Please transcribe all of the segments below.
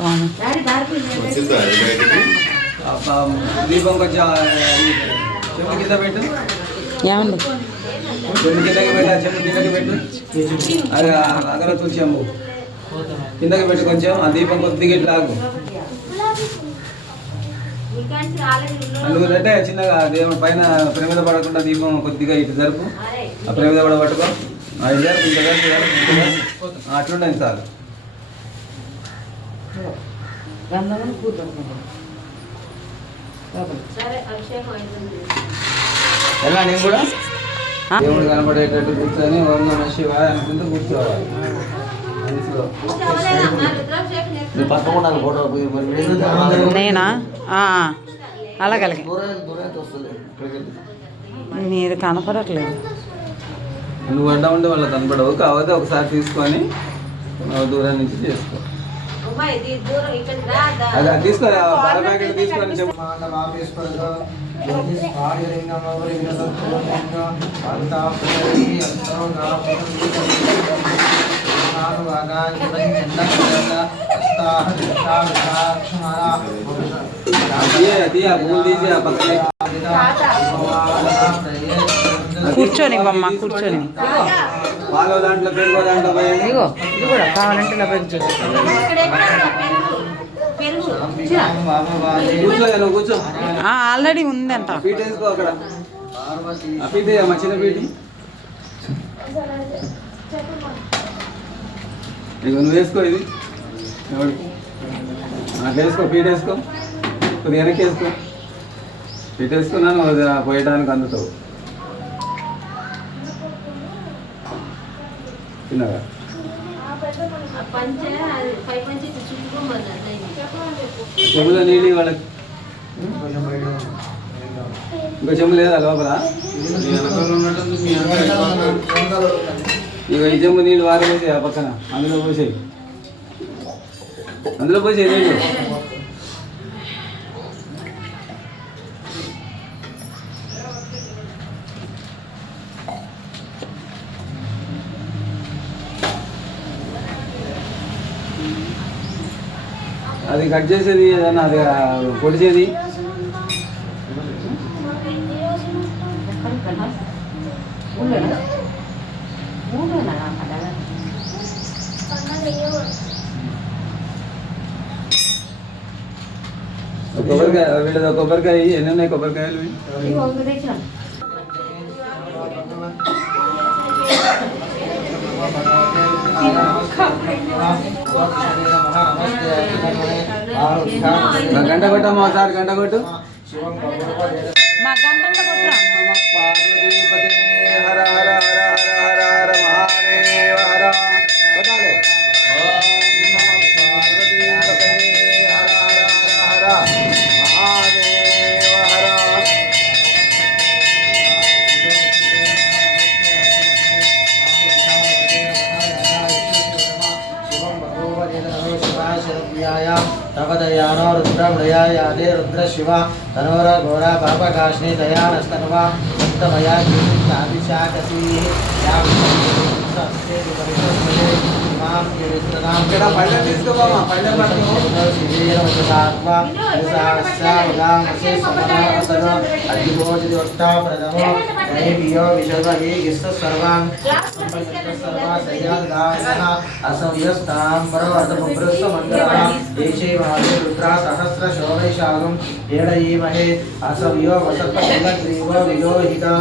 స్వామి. దీపం కొంచెం చెంబు కింద పెట్టు. ఏమండి చెంబు కిందకి పెట్టా, చెంబు కిందకి పెట్టు. అది అగరత్తులు చెంబు కిందకి పెట్టు. కొంచెం ఆ దీపం కొద్దిగా ఇట్లా ఆగు. అందుకంటే చిన్నగా దేవుని పైన ప్రేమద పడకుండా దీపం కొద్దిగా ఇటు జరుపు. ఆ ప్రేమద కూడా పట్టుకో. అది జరుపు, ఇంత జరుపు, జరుపు. అట్లుండదు సార్. ఎలా నేను కూడా దేవుడు కనపడేటట్టు కూర్చొని ఓం నమః శివాయ అనుకుంటూ కూర్చోవాలి. నేనా అలాగే మీరు కనపడట్లేదు. నువ్వు అడ్డా ఉంటే వాళ్ళు కనపడవు. కాకపోతే ఒకసారి తీసుకొని దూరం నుంచి చేసుకో. అది తీసుకో, పాల ప్యాకెట్ తీసుకొని కూర్చొనివ్వమ్మా, కూర్చొని. పాలో దాంట్లో పెరుగో దాంట్లో పోయండి. ఇగో ఇది కూడా కావాలంటే ఇలా పెంచు. కూర్చో. ఆల్రెడీ ఉందంట. పీట వేసుకో అక్కడ. ఆ పీట మా చిన్న పీటి ఇక నువ్వు వేసుకో. ఇది అట్లా వేసుకో. పీట వేసుకో, కొద్దిగా వెనక్కి వేసుకో. పీట వేసుకున్నాను పోయడానికి అందుతావు. తిన్నావా? చెంబులో నీళ్ళు వాళ్ళకి. ఇంకో చెంబు లేదా లోపల? ఇక ఈ చెంబు నీళ్ళు వారేసి ఆ పక్కన అందులో పోసేయి. అందులో పోసేయి నీళ్ళు. అది కట్ చేసేది ఏదన్నా, అది పొడిచేది. కొబ్బరికాయ వీళ్ళది కొబ్బరికాయ. ఎన్ని ఉన్నాయి కొబ్బరికాయలు? గంట కొట్టమ్మా, ఒకసారి గంట కొట్టు. మా గంట కొట్టరా. పార్వతీపతే హర హర హర హర హర హర మహాదేవ హర. కొట్టాలి. పార్వతీపతే హర హర హర హర మహాదేవ హర. तवदयानो रुद्रमृयायादे रुद्रशिवा तनोर घोरा पापकाशिनी दयानस्तनवा सप्तमया नाभिशाकसी रुद्रा सहस्र शोभैशागम एडयीमहे असव्यो वसत्तग्रीवो विलोहिता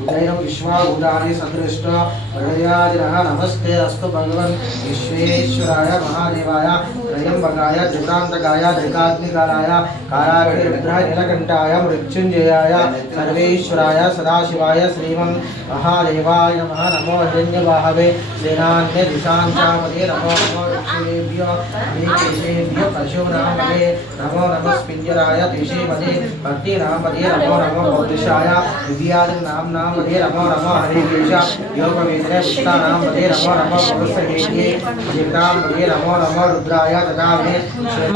उदयं विश्वाभूतानि सदृष्ट हृदयादिनः नमस्ते अस्तु भगवन् विश्वेश्वराय महादेवाय त्रयंबकाय जटान्तकाय दैकाग्निकालाय काराग्निरुद्राय नीलकण्ठाय मृत्युञ्जयाय सर्वेश्वराय सदाशिवाय श्रीमन् महादेवाय नमः। नमो हिरण्यवाहवे सेनान्य दिशाञ्चामते नमो नमो ऋषिभ्यो ऋषिभ्यो पशूनामते नमो नमः स्पिञ्जराय दिशीमते भक्तिनामते नमो नमो बौद्धिशाय विद्यादिनाम्ना मधे नमो नमो हरिकेश योगवेदने पुष्टानां मधे नमो नमो पुरुषहेये जितां मधे नमो नमो रुद्राय तदावे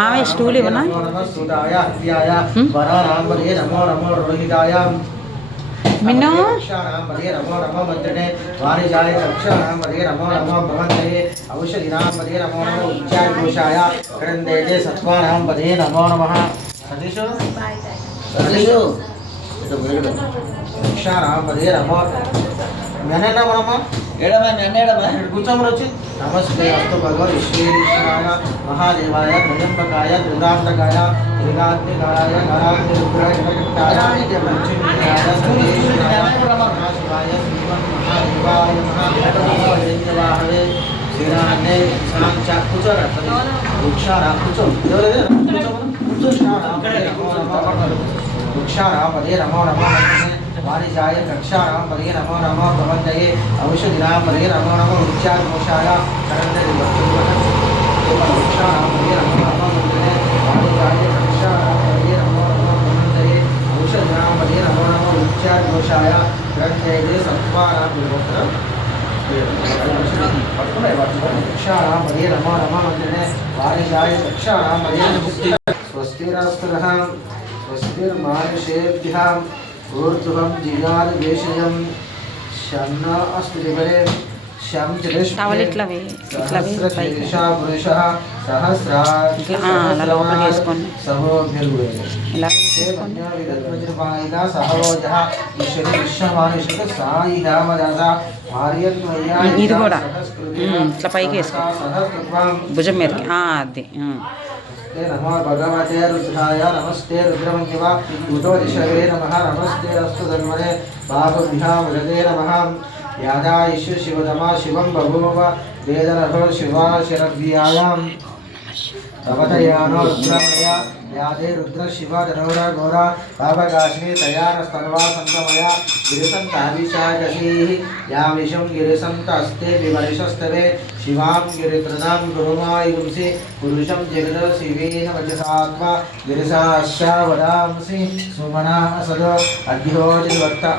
मावे स्टूल इवना नमो नमो सुदाय हत्याय वरानां मधे नमो नमो रोहिताय मिन्नु रक्षाणां पदे नमो नमो मंत्रिणे वाणिजाय रक्षाणां पदे नमो नमो भवन्तये औषधीनां पदे नमो नमो उच्चारणघोषाय क्रन्देते सत्त्वानां पदे नमो नमः सतीशो सतीशो रक्षाणां पदे नमो मैंने ना बोला ఏడమ్మా నన్ను ఏడమ్మా కూర్చోమని వచ్చి నమస్తే అస్తు భగవన్ విశ్వేశ్వరాయ మహాదేవాయ త్రయంబకాయ త్రిదాంతకాయ త్రిగాగ్నికాయ గణాగ్నిరుద్రాయ జగత్తాయ మృత్యుంజయాయ సర్వేశ్వరాయ మహాశివాయ శ్రీమన్మహాదేవాయ మహాదేవాహవే శ్రీరాన్నే సాంచ కూర్చోరా వృక్షారా కూర్చో వృక్షారా పదే నమో నమో वाणिजाय रक्षाणां पदे नमो नमो भवन्तये औषधीनां पदे नमो नमो उच्चारणघोषाय वृक्षाणां पदे नमो नमो मंत्रिणे वाणिजाय रक्षाणां पदे नमो नमो भवन्तये औषधीनां पदे नमो नमो उच्चारणघोषाय क्रन्देते सत्त्वानां रक्षाणां पदे नमो नमो मंत्रिणे वाणिजाय रक्षाणां पदे स्वस्तिरस्तुनः स्वस्तिर्मानुषेभ्यः ऊर्ध्वं जिगाद वेशयं शन्न अस्त्रिवरे शं టవల్ ఇట్లా పైకి पुरुषः सहस्रात् అలా లోపలికి వేసుకోండి सहोभिर्वे ఇలా विदत्वज्रपायिका सहोजः विश्वनि विश्वमानुषिक साईधामदासा आर्यत्वया ఇది కూడా ఇట్లా పైకి వేసుకో భుజం మీదకి అది नमो भगवते रुद्राय नमस्ते रुद्रमन्यवा उतो दिशवे नमः नमस्ते अस्तु धन्वने बाहुभ्यां वृदे नमः यादायिष शिवतमा शिवं बभूव वेदनभो शिवा शरद्व्यायां तवतयानो रुद्रमया यादे रुद्र शिव धनोरा घोरा पापकाश्मी तयानस्तन्वा सन्तमया गिरिसन्ताभिषाकशीः या विषं गिरिसन्तस्ते विवर्षस्तवे शिवां गिरित्रदां गुरुमायुंसि पुरुषं जगदशिवेन वचसात्वा गिरिसाश्चा वदांसि सुमना असद अध्योतिर्वक्ता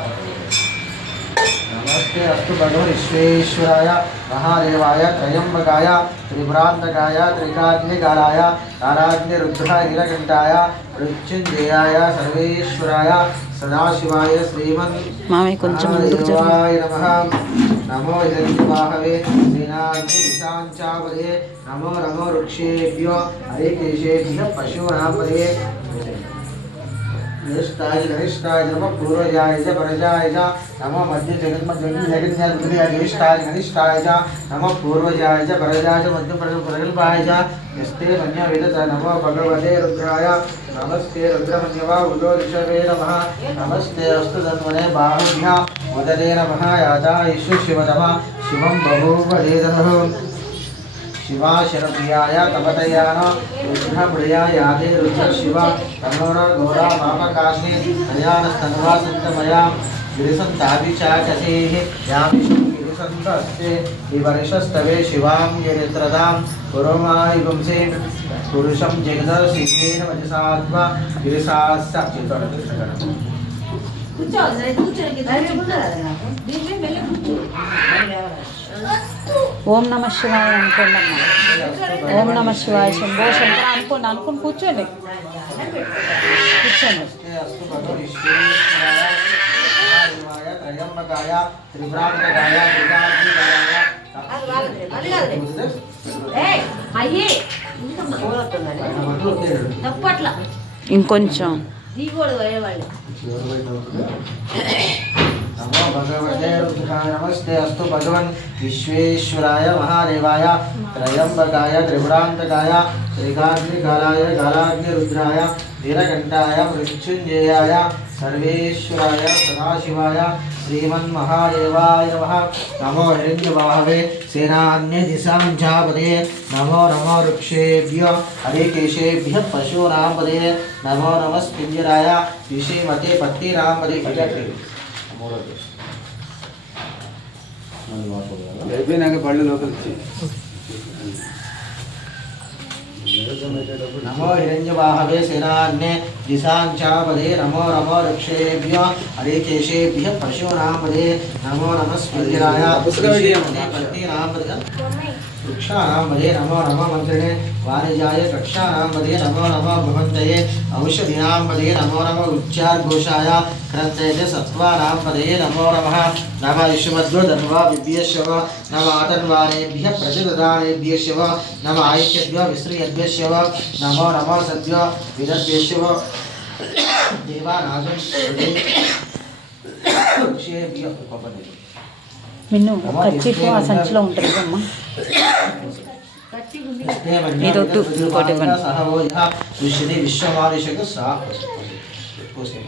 नमस्ते अस्तु भगवन् विश्वेश्वराय महादेवाय त्रयंबकाय त्रिभ्रांतकाय त्रिकाग्निकालाय ताराग्निरुद्राय नीलकण्ठाय मृत्युंजयाय सर्वेश्वराय सदाशिवाय श्रीमन् మామయ్య కొంచెం ముందుకు జరుగు महादेवाय नमः नमो हिरण्यवाहवे सेनाग्निशाञ्चापदे नमो नमो वृक्षेभ्यो हरिकेशेभ्यः पशूनां पदे निष्ठाय गणेशाय नमः पूर्वजाय च परजाय च नमः मध्य जगन्नाथ निष्ठाय गणेशाय च नमः पूर्वजाय च परजाय च मध्य प्रगल्भाय च यस्ते मन्य वेदत नमो भगवते रुद्राय नमस्ते रुद्रमन्यवा उदो ऋषभे नमः नमस्ते अस्तु धन्वने बाहुभ्यां उदरे नमः याता ईश्वर शिवतमा शिवं बभूवदेदनः शिवा शरद्याय तपतयान रुद्रप्रिया यादे रुद्र शिवा तनोर गौरा पापकाश्ने तयानस्तन्वा सन्तमया गिरिसन्ताभिषाकसेः यामिषं गिरिसन्तस्ते विवर्षस्तवे शिवां गिरित्रदां पुरोमायुगुंसे पुरुषं जगदशिवेन वचसात्वा गिरिसास्य ఓం నమ శివాయ అనుకోండి అమ్మ ఓం నమ శివాయ శంభో శంకర అనుకోండి అనుకుని కూర్చోండి కూర్చోండి త్రయంబకాయ త్రిభ్రాంతకాయ ఇంకొంచెం नमो भगवते रुद्राय नमस्ते अस्तु भगवन् विश्वेश्वराय महादेवाय त्रयंबकाय त्रिपुरांतकाय त्रिकाग्निकालाय कालाग्निरुद्राय नीलकण्ठाय मृत्युंजयाय सर्वेश्वराय सदाशिवाय श्रीमन्महादेवाय नमः नमो हिरण्यवाहवे सेनान्यदिशां चापदे नमो नमो वृक्षेभ्यो हरिकेशेभ्यः पशूनां पदे नमो नमस्पिञ्जराय विषीमते पत्नीनां पदे అయిపోయినాక పళ్ళు లోపలికి नमो हिरण्यवाहवे सेनान्ये दिशाञ्चापदे नमो नमो रक्षेभ्यो हरिकेशेभ्यः पशूनां पदे नमो नमः स्वर्गिराय पत्नीनां पदे वृक्षाणां पदे नमो नमः मन्त्रिणे वाणिजाय कक्षाणां पदे नमो नमः भवन्तये औषधीनां पदे नमो नमः उच्चार्घोषाय क्रन्थये सत्त्वानां पदे नमो नमः नमः विश्वमद्गो धन्वा विद्येश्व नमः आतन्वानेभ्यः प्रतिददानेभ्यश्व नमः आयत्यभ्यो विश्रियद्भ्यश्व नमो नमः सद्यो विदद्भ्यश्व देवानागं ऋषिभ्यो उपपदे మిన్ను కచ్చిఫ్ ఆ సంచిలో ఉంటుంది అమ్మ ఇదొద్దు ఇంకోటి ఇవ్వండి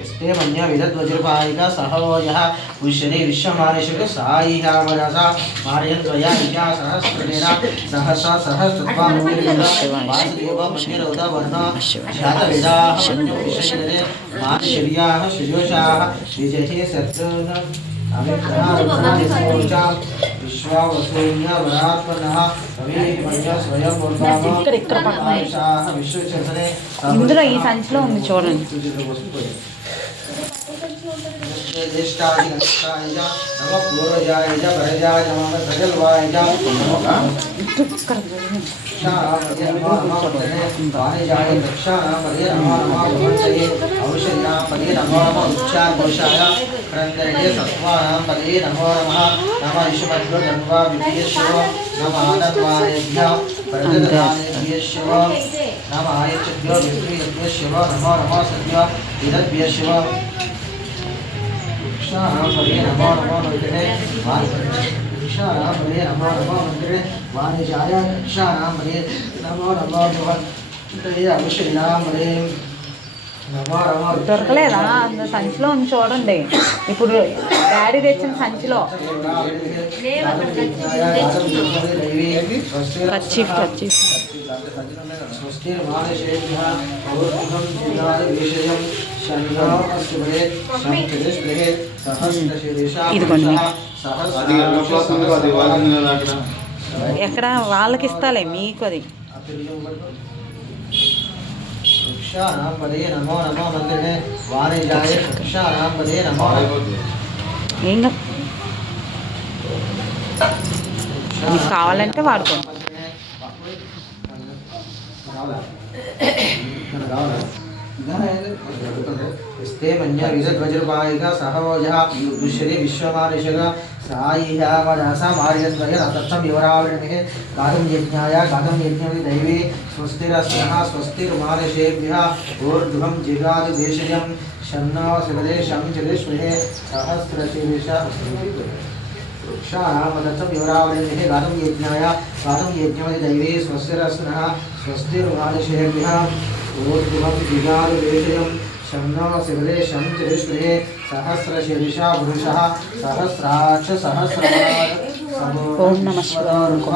स्ते मन्य विदद्वज्रपायिका सहवोजः पुष्यते विश्वमानिषुक साईहामरसा मार्यन्त्वया विद्या सहस्रनेना सहसा सहस्रत्वा वासुदेव मन्यरौदा वर्णा शातवेदाः मन्यविषयते माश्चर्याः श्रेयोषाः विजये सत्तन अमित्रारुणानिसोचां विश्वावसून्य वरात्मनः अमीमन्य स्वयं मूर्धाः विश्वचन्द्रे ఇందులో ఈ సంచిలో ఉంది చూడండి ज्येष्ठाय नमः पूर्वजाय च परजाय नमः प्रजल्वाय च वाणिजाय दक्षाणापदे नमो नमः भवन्तये औषधीनापदे नमो नमः उच्चार्घोषाय क्रन्दये सत्त्वानापदे नमो नमः नमः विश्वमद्गो धन्वा विद्येश्व नमः आनन्वानेभ्यः प्रजदानेभ्यश्व नमः आयच्छद्भ्यो विष्णुयज्ञश्व नमो नमः सद्यो विदद्भ्यश्व पदे नमो नमो मन्त्रिणे पदे नमो नमो मन्त्रिणे वाणिजाय पदे नमो नमो भवन्तये औषधीनां पदे नमो नमो దొరకలేదా అంత సంచిలో ఉంది చూడండి ఇప్పుడు డాడీ తెచ్చిన సంచిలో కచ్చిఫ్ కచ్చిఫ్ स्वस्तिर्मानुषेभ्यः पौर्णिमं जिगादिविषयं शन्नो अस्महे शंखदिष्पृहे सहस्रशीर्षा ఎక్కడ వాళ్ళకి ఇస్తాలే మీకు అది वृक्षाणां पदे नमो नमो मन्त्रिणे वाणिजाय वृक्षाणां पदे नमो ఏం మీకు కావాలంటే వాడుకోండి स्ते मन्य विदद्वज्रपायिका सहवोजः दुष्यते विश्वमानिषग साईहामदासा मार्यन्त्वय रथर्थं विवरावृणिः गातुं यज्ञाय गातुं यज्ञमिति दैवी स्वस्तिरस्नः स्वस्तिर्मानुषेभ्यः ऊर्ध्वं जिगातु देशजं शन्नो सुगदे शं चतुष्पृहे सहस्रशीर्ष वृक्षाणामदर्थं विवरावृणिः गातुं यज्ञाय गातुं यज्ञमिति दैवी स्वस्तिरस्नः स्वस्तिर्मानुषेभ्यः ऊर्ध्वं जिगातु देशजं शन्नो सुगदे शं चतुष्पृहे सहस्रशीर्षा पुरुषः सहस्राक्ष सहस्रपाद ఓం నమః శివాయ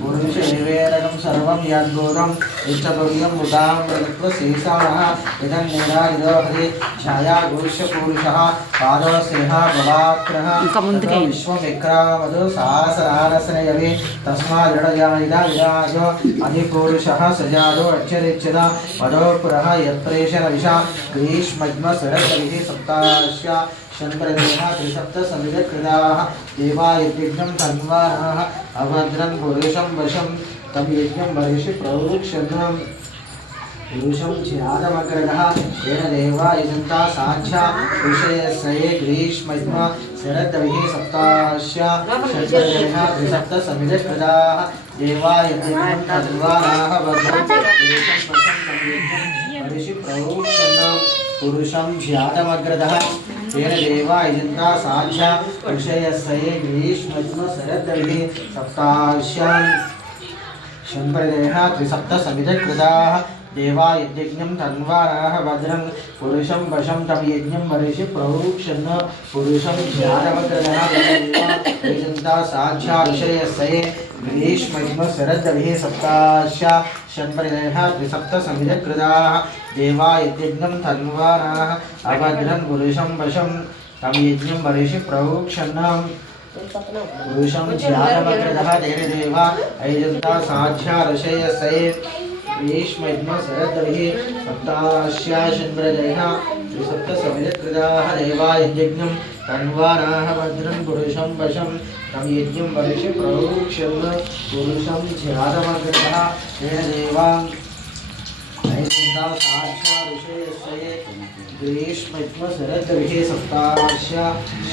पुरुषेवेदकं सर्वं यद्भूतं इष्टभव्यं मुदां प्रदत्वशेषाणः इदं निरायुधोहरि छायाघोषपूरुषः पादोस्नेह भवाक्रः विश्वविक्रामदु सहस्रारसनयवे तस्मादृढजानिदा विराजो अधिपुरुषः सजादो अक्षरिच्छद पदोपुरः यत्प्रेषणविषा ग्रीष्मज्मसरसविः सप्ताश्य शंकरदेहा त्रिसप्त समिधकृताः देवायज्ञं तन्वाराः अभद्रं पुरुषं वशं तं यज्ञं वर्षि प्रवृक्षन्नं पुरुषं चिरादमग्रगः येन देवा यजन्ता साध्या ऋषयस्ये ग्रीष्मज्म शरद्विः सप्ताश्य शंकरदेहा त्रिसप्त समिधकृताः देवायज्ञं तन्वाराः अभद्रं पुरुषं वशं तं यज्ञं वर्षि प्रवृक्षन्नं पुरुषं ज्ञातमग्रदः येन देवा यजन्ता साध्या ऋषयस्ये ग्रीष्मज्म शरद्विः सप्ताश्यां शंकरदेः त्रिसप्त समिधकृताः देवा यज्ञं तन्वाराः भद्रं पुरुषं वशं तं यज्ञं वर्षि प्रवृक्षन् पुरुषं ज्ञातमग्रदः यजन्ता साध्या ऋषयस्ये ग्रीष्मज्म शरद्विः सप्ताश्या शंकरदेः त्रिसप्त समिधकृताः देवा यज्ञं तन्वाराः अभद्रं पुरुषं वशं तं यज्ञं वर्षि प्रवृक्षन् पुरुषं ध्यानमग्रदः जगदेव ऐजन्ता साध्या ऋषयसये भीष्मैद्म शरद्भिः सप्ताश्या शन्द्रजयः त्रिसप्तसमिधकृताः देवा यज्ञं तन्वानाः भद्रं पुरुषं वशं तं यज्ञं वर्षि प्रोक्षन् पुरुषं ध्यानमग्रदः जगदेवा ऐजन्ता साध्या ऋषयसये ग्रीष्मैद्म शरद्भिः सप्ताश्या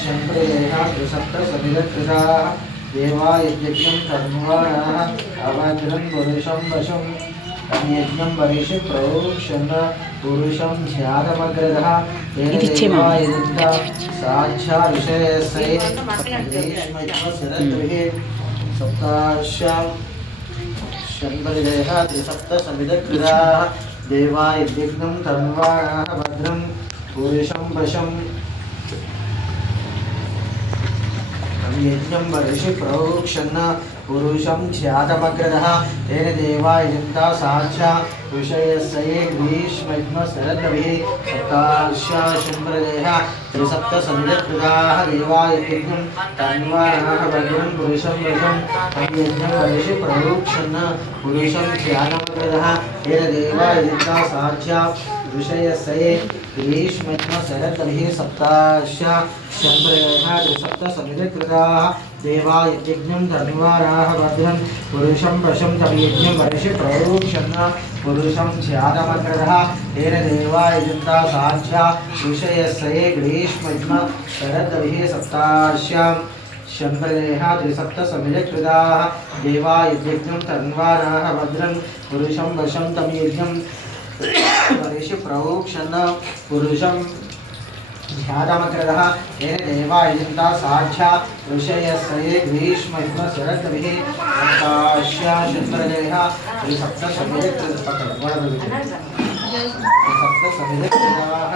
शन्द्रजयः त्रिसप्तसमिधकृताः देवा यज्ञं तन्वानाः अभद्रं पुरुषं वशं यज्ञं वरिषि प्रोक्षन् पुरुषं ध्यानमग्रदः तेन देवा यजन्ता साध्या ऋषयसये ग्रीष्मैद्म शरद्भिः सप्ताश्या शन्द्रजयः त्रिसप्तसमिधकृताः देवा यज्ञं तन्वानाः भद्रं पुरुषं वशं यज्ञं वर्षि प्रोक्षन् पुरुषं ध्यातमग्रदः तेन देवा यजन्ता साध्या ऋषयसये ग्रीष्मैद्म शरद्भिः सप्ताश्या शन्द्रजयः त्रिसप्तसमिधकृताः देवा यज्ञं तन्वानाः भद्रं पुरुषं वशं यज्ञं वर्षि प्रोक्षन् पुरुषं ध्यातमग्रदः तेन देवा यजन्ता साध्या ऋषयसये ग्रीष्मैद्म शरद्भिः सप्ताश्या शन्द्रजयः त्रिसप्तसमिधकृताः देवा यज्ञं तन्वानाः भद्रं पुरुषं वशं तं यज्ञं वर्षि प्रोक्षन् पुरुषं ध्यातमग्रदः तेन देवा यजन्ता साध्या ऋषयसये ग्रीष्मैद्म शरद्भिः सप्ताश्यां शन्द्रजयः त्रिसप्तसमिधकृताः देवा यज्ञं तन्वानाः भद्रं पुरुषं वशं तं यज्ञं वर्षि प्रोक्षन् पुरुषं ध्यातमग्रदः तेन देवा यजन्ता साध्या ऋषयसये ग्रीष्मैद्म शरद्भिः सप्ताश्या शन्द्रजयः त्रिसप्तसमिधकृताः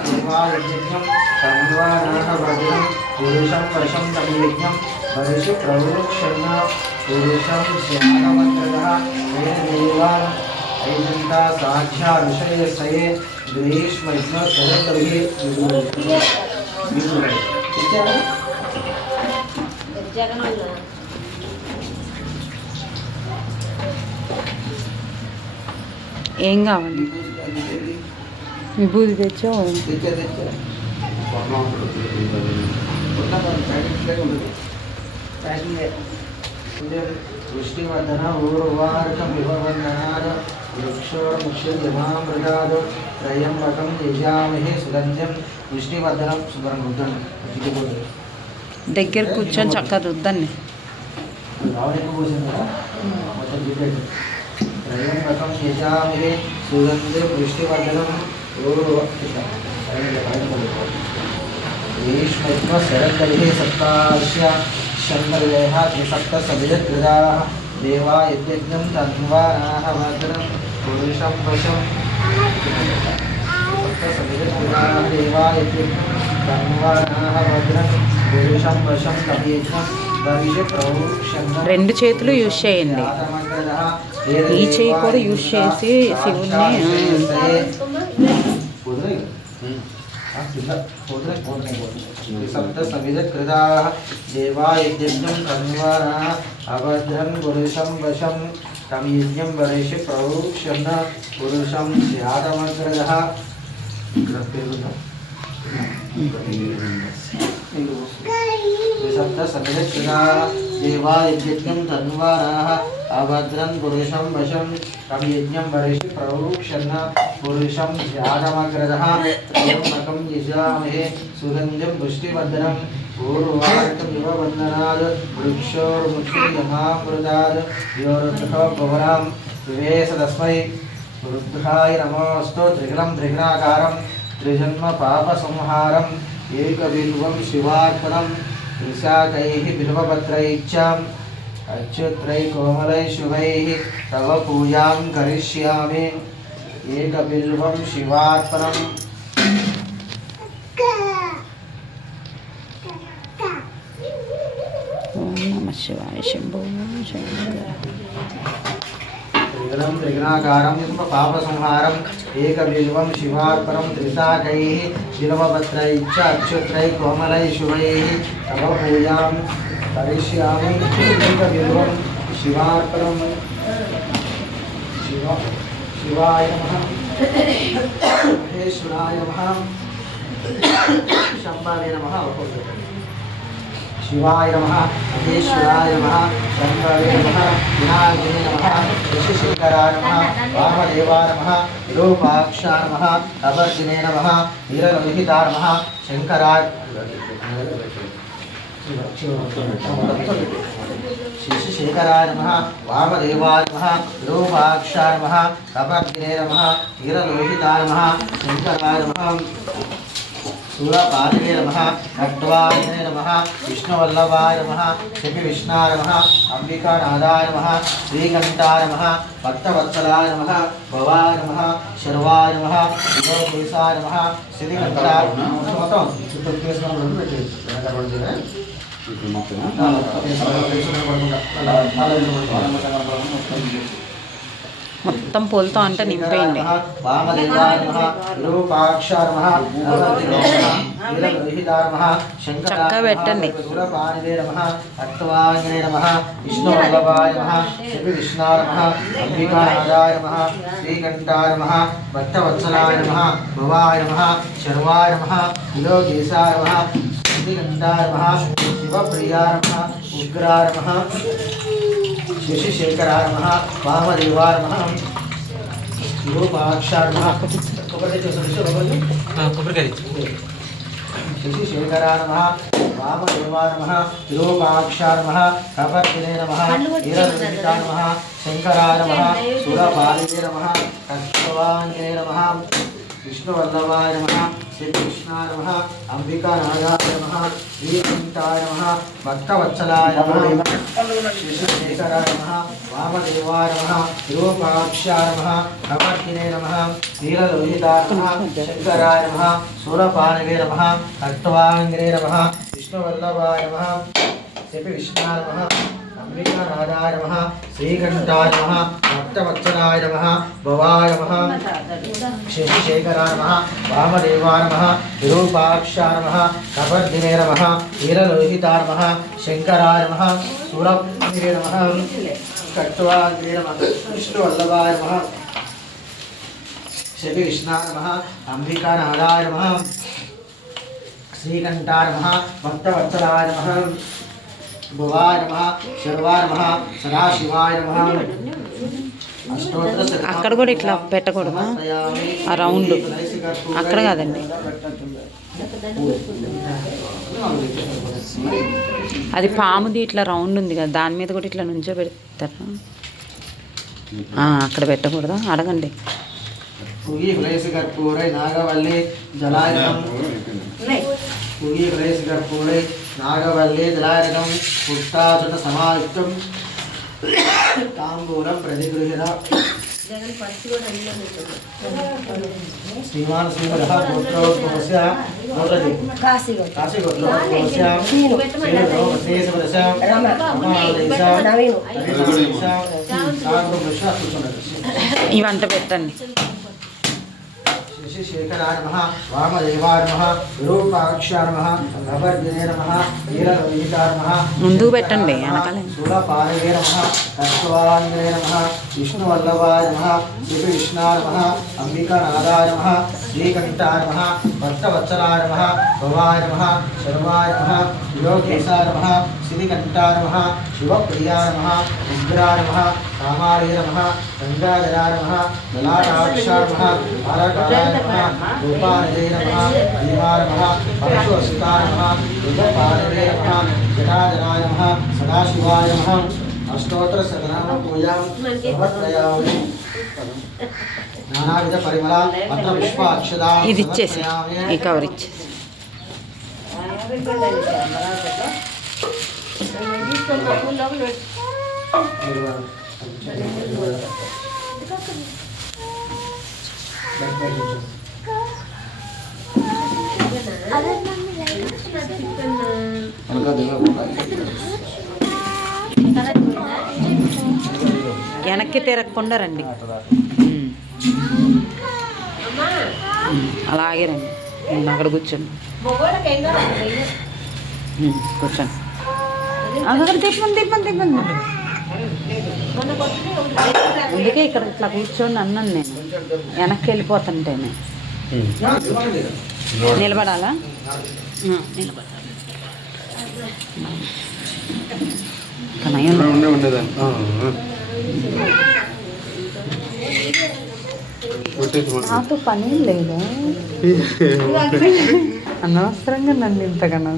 देवा यज्ञं तन्वानाः भद्रं पुरुषं वशं तं यज्ञं वर्षि प्रोक्षन् पुरुषं ध्यातमग्रदः तेन देवा यजन्ता साध्या ऋषयसये ग्रीष्मैद्म शरद्भिः ఏం కావాలి విభూతి తెచ్చావు वृष्टिवर्धन ऊर्वार्कमिववन्दनाद वृक्षोर्मुक्षयमामृताद त्रयम्बकं यजामहे सुगन्ध्यं वृष्टिवर्धनं सुब्रह्मण्यं దగ్గర కూర్చొని చక్కగా రుద్దండి त्रयम्बकं यजामहे सुगन्ध्यं वृष्टिवर्धनं ग्रीष्मैद्म शरद्भिः सप्ताश्या शन्द्रजयः त्रिसप्तसमिधकृताः देवा यज्ञं तन्वानाः भद्रं पुरुषं वशं सप्तसमिधकृताः देवा यज्ञं तन्वानाः भद्रं पुरुषं वशं तं यज्ञं वर्षि प्रोक्षन् రెండు చేతులు యూజ్ చేయండి ఈ చేయి కూడా యూజ్ చేసి శివుణ్ణి सप्तसमिधकृताः देवा यज्ञं तन्वानाः अभद्रं पुरुषं वशं तं यज्ञं वर्षि प्रोक्षन् पुरुषं ध्यातमग्रदः सप्तसमिधकृताः देवा यज्ञं तन्वानाः अभद्रं पुरुषं वशं तं यज्ञं वर्षि प्रोक्षन् पुरुषं ध्यातमग्रदः त्रयम्बकं यजामहे सुगन्धिं पुष्टिवर्धनं पूर्वार्कमिव वन्दनाद वृक्षोर्मुक्षयमामृताद योरुद्धः पवनां विवेश तस्मै रुद्राय नमोऽस्तु त्रिगुणं त्रिगुणाकारं त्रिजन्म पापसंहारं एकबिल्वं शिवार्पणं त्रिशाकैः बिल्वपत्रैश्चाम् अच्युत्रैः कोमलैः शुभैः तव पूजां करिष्यामि एकबिल्वं शिवार्पणम् ఓం నమ శివాయ శంభో శంకర त्रिगुणं त्रिगुणाकारं पापसंहारम् एकबिल्वं शिवार्पणं त्रिशाकैः बिल्वपत्रैश्च अच्युत्रैः कोमलैः शुभैः तव पूजां करिष्यामि लिङ्गविल्वं शिवार्पणं शिवाय नमः महेश्वराय नमः शम्भवे नमः शिवाय नमः महेश्वराय नमः शम्भवे नमः विनायकाय नमः ऋषिशंकराय नमः वामदेवाय नमः विरूपाक्षाय नमः अवर्जिने नमः वीरलोहिताय नमः शंकराय शिशिशेखराय नमः वामदेवाय नमः विरूपाक्षाय नमः अवर्जिने नमः वीरलोहिताय नमः शंकराय नमः सूरपालिने नमः खट्वाय नमः विष्णुवल्लभाय नमः शमिविष्णाय नमः अंबिकानाथाय नमः श्रीकंठाय नमः भक्तवत्सलाय नमः भवाय नमः शर्वाय नमः विलोकेशाय नमः श्रीकंठाय మొత్తం పూలతో అంటే నింపేయండి. చక్కగా పెట్టండి. భక్తవత్సలాయ నమః భవాయ నమః శర్వాయ నమః విలోకేశాయ నమః శ్రీకంఠాయ నమః శివప్రియాయ నమః ఉగ్రాయ నమః శశిశేఖరాయ నమః వామదేవాయ నమః విరూపాక్షాయ నమః శశిశేఖరాయ నమః వామదేవాయ నమః విరూపాక్షాయ నమః కపర్దినే నమః వీరలోహితాయ నమః శంకరాయ నమః సురపాలినే నమః కష్టవాంగే నమః విష్ణువల్లభాయ నమః శ్రీకృష్ణాయ నమః అంబికానాథాయ నమః శ్రీకంఠాయ నమః భక్తవత్సలాయ నమః శశిశేఖరాయ నమః వామదేవాయ నమః విరూపాక్షాయ నమః కపర్దినే నమః వీరలోహితాయ నమః శంకరాయ నమః సురపాణవే నమః కట్వాంగే నమః విష్ణువల్లభాయ నమః శ్రీకృష్ణాయ నమః अंबिकानाथाय नमः श्रीकंठाय नमः भक्तवत्सलाय नमः भवाय नमः शशिशेखराय नमः वामदेवाय नमः विरूपाक्षाय नमः कपर्दिने नमः वीरलोहिताय नमः शंकराय नमः सूरप्रिये नमः कट्वाग्रे नमः विष्णुवल्लभाय नमः श्रीकृष्णाय नमः अंबिकानाथाय नमः श्रीकंठाय नमः भक्तवत्सलाय नमः भवाय नमः शर्वाय नमः सदाशिवाय नमः అక్కడ కూడా ఇట్లా పెట్టకూడదు. ఆ రౌండ్ అక్కడ కాదండి, అది పాముది ఇట్లా రౌండ్ ఉంది కదా, దాని మీద కూడా ఇట్లా నుంచో పెడతారు. అక్కడ పెట్టకూడదు, అడగండి. नागवल्ली जलायकम पूगी प्रदेश कर्पूरे नागवल्ली जलायकम पुष्टाचन समायुक्तम तांबूलम प्रतिगृहीत श्रीमान श्रीमदः गोत्रोद्भवस्य काशीगोत्रोद्भवस्य ఈ వంట పెట్టండి. శశిశేఖరాయ నమః వామదేవాయ నమః విరూపాక్షాయ నమః కపర్దినే నమః వీరలోహితాయ నమః ముందుకు పెట్టండి, వెనకాలే. శూలపాణవే నమః కట్వాంగే నమః విష్ణువల్లభాయ నమః శ్రీకృష్ణాయ నమః అంబికానాథాయ నమః శ్రీకంఠాయ నమః భక్తవత్సలాయ నమః భవాయ నమః శర్వాయ నమః విలోకేశాయ నమః శ్రీకంఠాయ నమః శివప్రియాయ నమః ఉగ్రాయ నమః కామాయ నమః గంగాధరాయ నమః లలాటాక్షాయ నమః బాలకాయ నమః రూపాయ నమః భీమాయ నమః పరశువసితాయ నమః రుద్రపాలవే నమః జటాధరాయ నమః సదాశివాయ నమః అష్టోత్తర శతనామ పూజాం సమర్పయామి. నానావిధ పరిమళ పత్ర పుష్ప అక్షదా ఇది ఇచ్చేసి ఈ కవర్ ఇచ్చేసి వెనక్కి తిరగకుండా రండి, అలాగే రండి. అక్కడ కూర్చోండి, కూర్చోండి. అక్కడ తిప్పండి అందుకే ఇక్కడ ఇట్లా కూర్చొని అన్నాను నేను వెనక్కి వెళ్ళిపోతుంటేనే నిలబడాలా నిలబడాలి నాతో పని లేదు అనవసరంగా నన్ను ఇంతకన్నా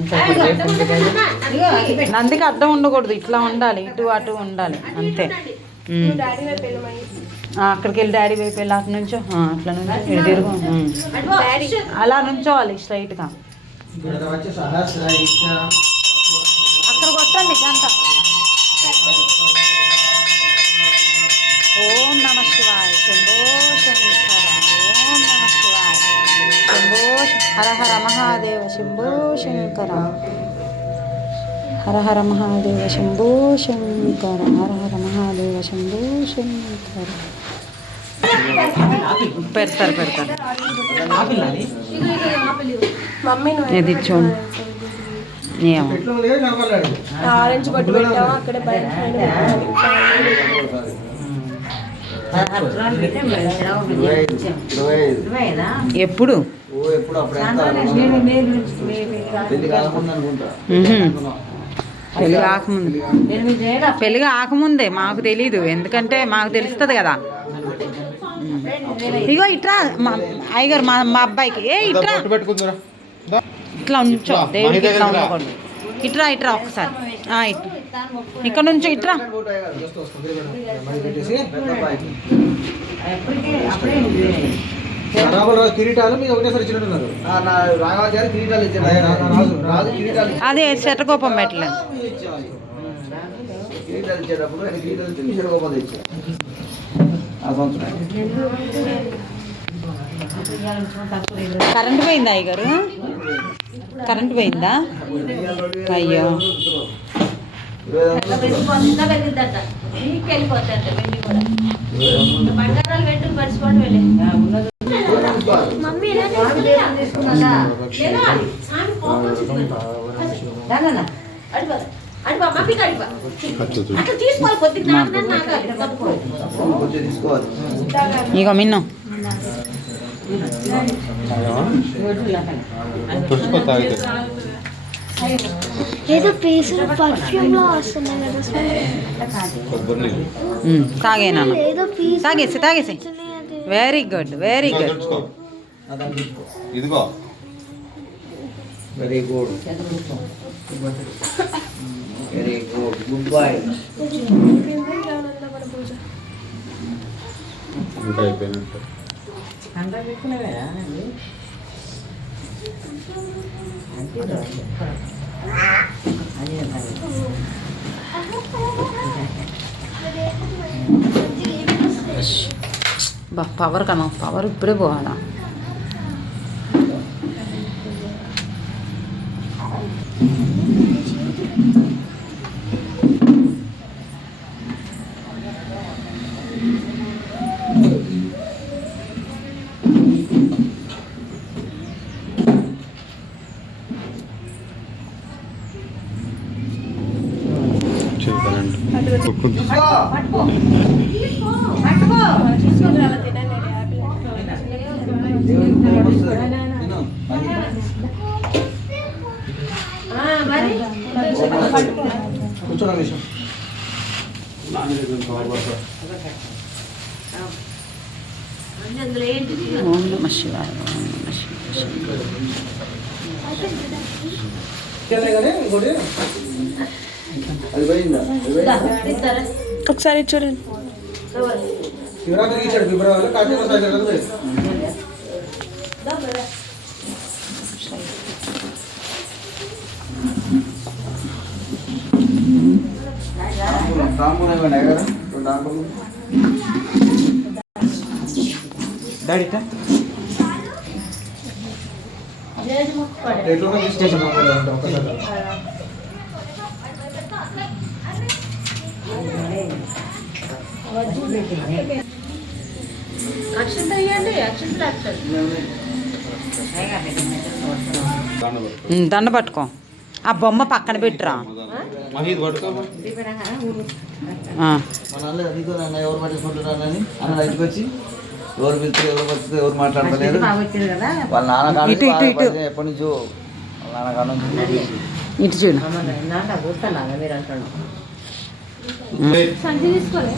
నందికి అడ్డం ఉండకూడదు ఇట్లా ఉండాలి ఇటు అటు ఉండాలి అంతే అక్కడికి వెళ్ళి డాడీ వైపు వెళ్ళి అటు నుంచో అట్లా నుంచో ఇటు తిరుగు అలా నుంచోవాలి స్ట్రైట్గా అక్కడ కొట్టండి గంట ఓం నమ శివాయ శంభో శంకర ఓం నమ శివాయ శంభో హర హర మహాదేవ శంభో శంకర హర హర మహాదేవ శంభో శంకర హర హర మహాదేవ శంభో శంకర పెడతారు ఇది చూడండి ఏమో ఆరెంజ్ బొట్టు పెట్టాము అక్కడ ఎప్పుడు పెళ్ళి కాకముందే మాకు తెలీదు ఎందుకంటే మాకు తెలుస్తుంది కదా ఇగో ఇట్లా మా అయ్యగారు మా అబ్బాయికి ఇట్లా ఇట్లా ఉంచో దేవుడికి ఇట్లా ఉండకూడదు ఇట్రా ఒకసారి ఇట్లా ఇక్కడ నుంచి ఇట్రా కిరీటాలు మీరు ఒకటేసారి ఇచ్చినట్టున్నారు రాఘవాచార్య కిరీటాలు ఇచ్చారు రాజు కిరీటాలు అదే శటకోపం పెట్టలేదు కిరీటాలు ఇచ్చేటప్పుడు ఆయన కిరీటాలు ఇచ్చి మీ శటకోపం తెచ్చారు ఆ సంవత్సరం కరెంట్ పోయిందా అయ్యగారు కరెంట్ పోయిందా అయ్యో ఇగో మిన్ను ఏదో పీస్ పర్ఫ్యూమ్ లో వస్తున్నాయి తాగేనా తాగేసి వెరీ గుడ్ ఇదిగో వెరీ గుడ్ గుడ్ బాయ్ అయిపోయినట్టు పవర్ కన్నా పవర్ ఇప్పుడే పోవాలా కూర్చోండి విషయం ఓం నమ శివాయ అది పోయిందా ఒకసారి చూడండి శివరాత్రి ఇచ్చాడు ఫిబ్రవరిలో కార్తీక మాసం తాంబూలం ఇవ్వండి కదా తాంబూలం డాడీ ఎట్లా తీసుకొచ్చాను ఒకసారి దండ పట్టుకో ఆ బొమ్మ పక్కన పెట్టురా మన వాళ్ళు అదిగో నాన్న ఎవరు పట్టించుకుంటున్నారని అన్న బయటకు వచ్చి ఎవరు పిలిస్తే ఎవరు వచ్చితే ఎవరు మాట్లాడతలేరు వాళ్ళ నాన్న కాడ ఇటు, ఇటు, ఇటు. ఎప్పటి నుంచో వాళ్ళ నాన్న కాడ నుంచి ఇటు చూడు సంచి తీసుకోలే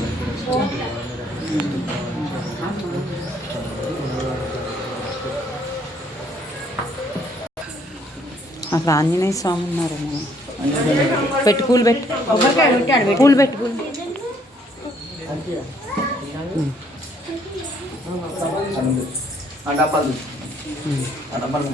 అక్కడ ఆంజనేయ స్వామి ఉన్నారు పెట్టు పూలు పెట్టు పూలు పెట్టు పూలు ఆ డబ్బాలు ఆ డబ్బాలు